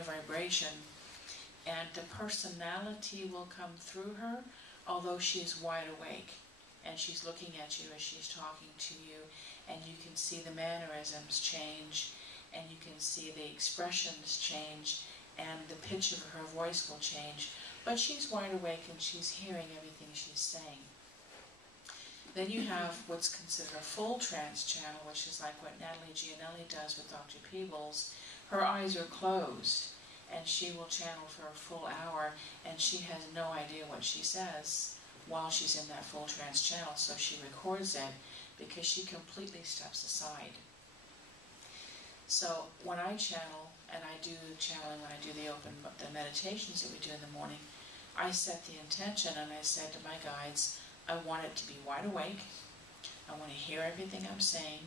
higher vibration, and the personality will come through her, although she's wide awake, and she's looking at you as she's talking to you, and you can see the mannerisms change, and you can see the expressions change, and the pitch of her voice will change, but she's wide awake and she's hearing everything she's saying. Then you have what's considered a full trance channel, which is like what Natalie Gianelli does with Dr. Peebles. Her eyes are closed, and she will channel for a full hour, and she has no idea what she says while she's in that full trance channel, so she records it because she completely steps aside. So when I channel, and I do channeling when I do the meditations that we do in the morning, I set the intention and I said to my guides, I want it to be wide awake, I want to hear everything I'm saying,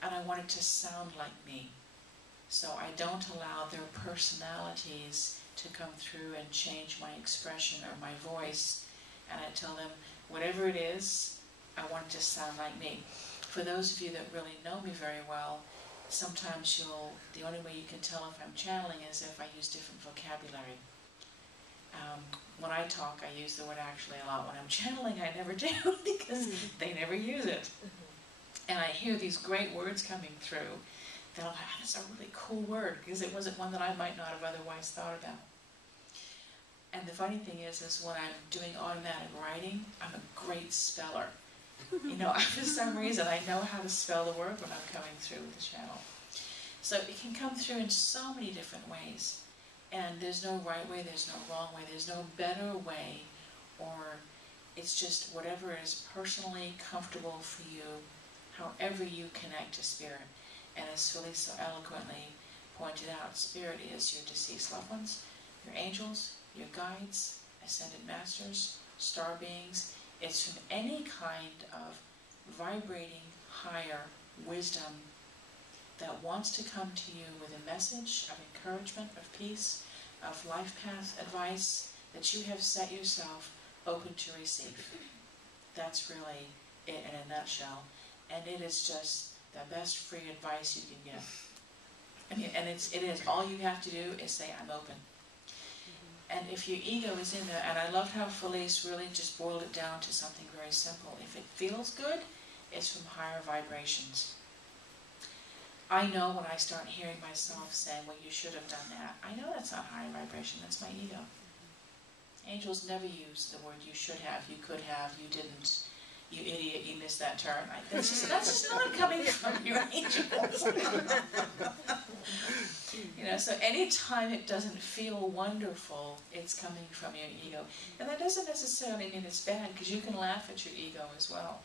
and I want it to sound like me. So I don't allow their personalities to come through and change my expression or my voice, and I tell them, whatever it is, I want it to sound like me. For those of you that really know me very well, sometimes the only way you can tell if I'm channeling is if I use different vocabulary. When I talk, I use the word actually a lot. When I'm channeling, I never do, because they never use it. And I hear these great words coming through that I'm like, oh, that's a really cool word, because it wasn't one that I might not have otherwise thought about. And the funny thing is when I'm doing automatic writing, I'm a great speller. You know, for some reason, I know how to spell the word when I'm coming through with the channel. So it can come through in so many different ways. And there's no right way, there's no wrong way, there's no better way, or it's just whatever is personally comfortable for you, however you connect to Spirit. And as Felise so eloquently pointed out, Spirit is your deceased loved ones, your angels, your guides, ascended masters, star beings. It's from any kind of vibrating higher wisdom that wants to come to you with a message of encouragement, of peace, of life path advice that you have set yourself open to receive. That's really it in a nutshell. And it is just the best free advice you can give. I mean, and it is. All you have to do is say, I'm open. And if your ego is in there, and I love how Felise really just boiled it down to something very simple. If it feels good, it's from higher vibrations. I know when I start hearing myself saying, well, you should have done that. I know that's not higher vibration, that's my ego. Angels never use the word you should have, you could have, you didn't. You idiot, you missed that turn. That's just not coming from your angels. You know, so anytime it doesn't feel wonderful, it's coming from your ego. And that doesn't necessarily mean it's bad, because you can laugh at your ego as well.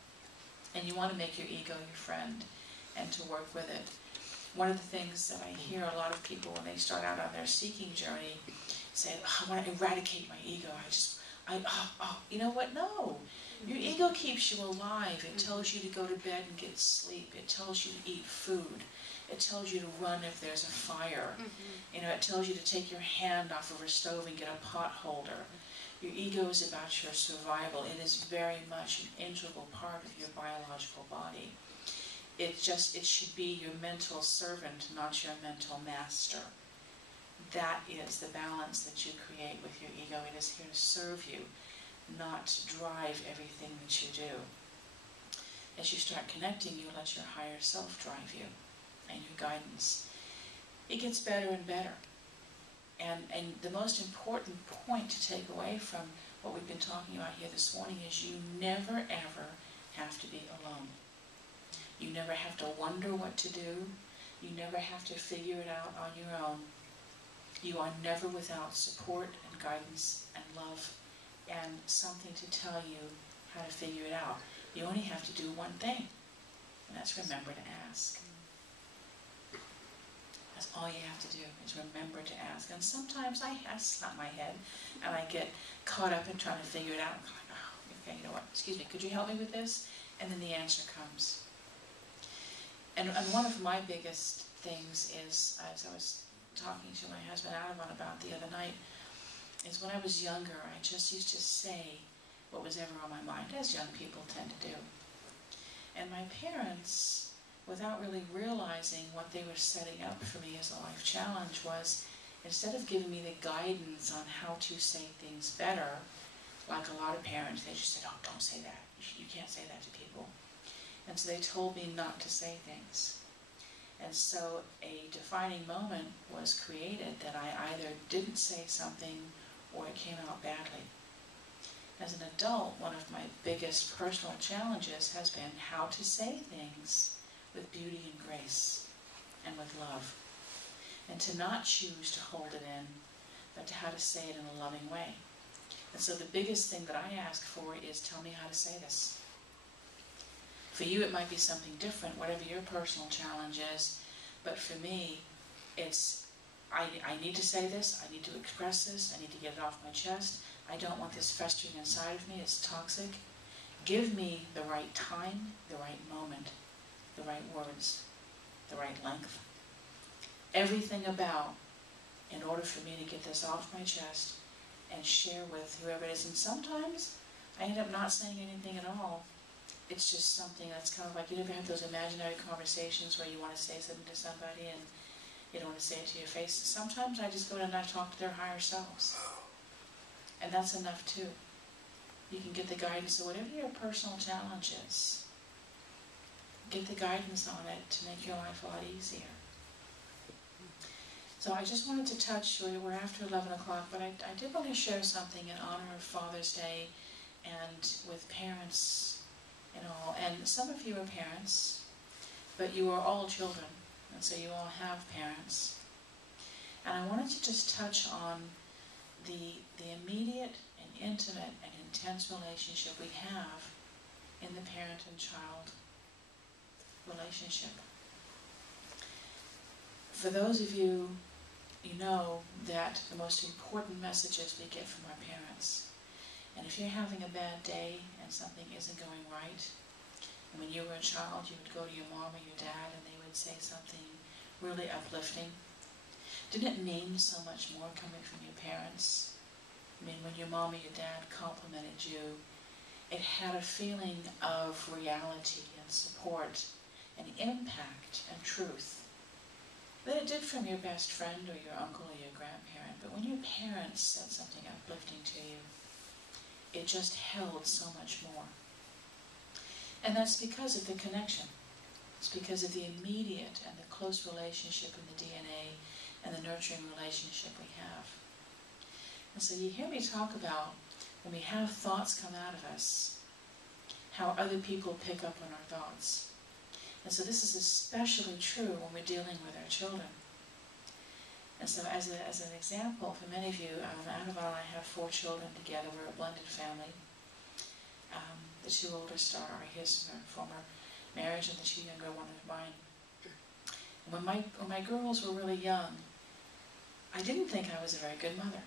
And you want to make your ego your friend and to work with it. One of the things that I hear a lot of people when they start out on their seeking journey say, oh, I want to eradicate my ego. You know what? No. Your ego keeps you alive. It tells you to go to bed and get sleep. It tells you to eat food. It tells you to run if there's a fire. You know, it tells you to take your hand off of a stove and get a pot holder. Your ego is about your survival. It is very much an integral part of your biological body. It should be your mental servant, not your mental master. That is the balance that you create with your ego. It is here to serve you, not to drive everything that you do. As you start connecting, you let your higher self drive you and your guidance. It gets better and better. And the most important point to take away from what we've been talking about here this morning is you never ever have to be alone. You never have to wonder what to do. You never have to figure it out on your own. You are never without support and guidance and love and something to tell you how to figure it out. You only have to do one thing, and that's remember to ask. That's all you have to do, is remember to ask. And sometimes I slap my head, and I get caught up in trying to figure it out. I'm like, oh, okay, you know what, excuse me, could you help me with this? And then the answer comes. And one of my biggest things is, as I was talking to my husband Aravon about the other night, is when I was younger, I just used to say what was ever on my mind, as young people tend to do. And my parents, without really realizing what they were setting up for me as a life challenge, was instead of giving me the guidance on how to say things better, like a lot of parents, they just said, oh, don't say that. You can't say that to people. And so they told me not to say things. And so a defining moment was created that I either didn't say something or it came out badly. As an adult, one of my biggest personal challenges has been how to say things with beauty and grace and with love. And to not choose to hold it in, but to how to say it in a loving way. And so the biggest thing that I ask for is, tell me how to say this. For you it might be something different, whatever your personal challenge is, but for me, it's, I need to say this, I need to express this, I need to get it off my chest, I don't want this festering inside of me, it's toxic. Give me the right time, the right moment, the right words, the right length. Everything about, in order for me to get this off my chest and share with whoever it is. And sometimes I end up not saying anything at all. It's just something that's kind of like, you ever have those imaginary conversations where you want to say something to somebody and you don't want to say it to your face? Sometimes I just go in and I talk to their higher selves. And that's enough too. You can get the guidance. So whatever your personal challenge is, get the guidance on it to make your life a lot easier. So I just wanted to touch, we're after 11 o'clock, but I did want to share something in honor of Father's Day and with parents and all. And some of you are parents, but you are all children, and so you all have parents. And I wanted to just touch on the immediate and intimate and intense relationship we have in the parent and child relationship. For those of you, you know that the most important messages we get from our parents. And if you're having a bad day and something isn't going right, and when you were a child you would go to your mom or your dad and they would say something really uplifting, didn't it mean so much more coming from your parents? I mean, when your mom or your dad complimented you, it had a feeling of reality and support and impact and truth that it did from your best friend or your uncle or your grandparent. But when your parents said something uplifting to you, it just held so much more. And that's because of the connection. It's because of the immediate and the close relationship in the DNA and the nurturing relationship we have. And so you hear me talk about when we have thoughts come out of us, how other people pick up on our thoughts. And so this is especially true when we're dealing with our children. And so as an example, for many of you, Annabelle and I have 4 children together. We're a blended family. The 2 oldest are his from their former marriage, and the 2 younger, one of mine. And when my girls were really young, I didn't think I was a very good mother.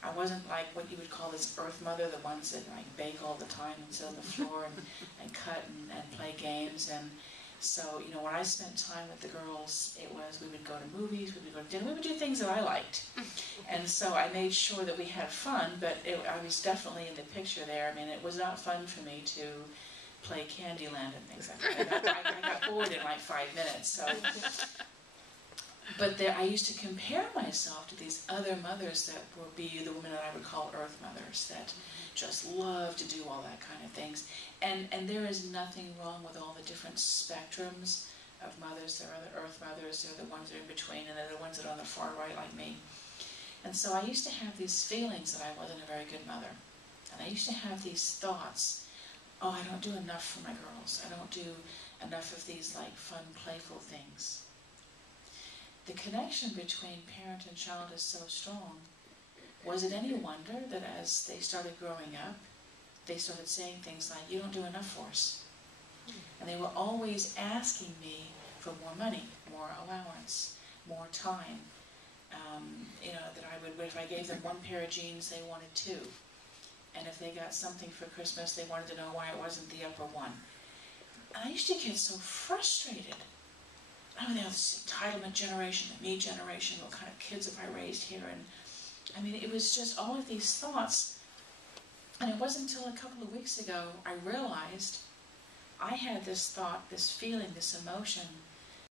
I wasn't like what you would call this earth mother, the ones that like bake all the time and sit on the floor and cut and play games. And so, you know, when I spent time with the girls, it was, we would go to movies, we would go to dinner, we would do things that I liked. And so I made sure that we had fun, but I was definitely in the picture there. I mean, it was not fun for me to play Candyland and things like that. I got bored in like 5 minutes. So. But I used to compare myself to these other mothers that would be the women that I would call earth mothers, that just love to do all that kind of things. And there is nothing wrong with all the different spectrums of mothers. There are the earth mothers, there are the ones that are in between, and there are the ones that are on the far right like me. And so I used to have these feelings that I wasn't a very good mother. And I used to have these thoughts, oh, I don't do enough for my girls. I don't do enough of these like fun, playful things. The connection between parent and child is so strong. Was it any wonder that as they started growing up, they started saying things like, you don't do enough for us. And they were always asking me for more money, more allowance, more time. You know, that I would, if I gave them 1 pair of jeans, they wanted 2. And if they got something for Christmas, they wanted to know why it wasn't the upper one. And I used to get so frustrated. Oh, now this entitlement generation, the me generation, what kind of kids have I raised here? And I mean, it was just all of these thoughts. And it wasn't until a couple of weeks ago I realized I had this thought, this feeling, this emotion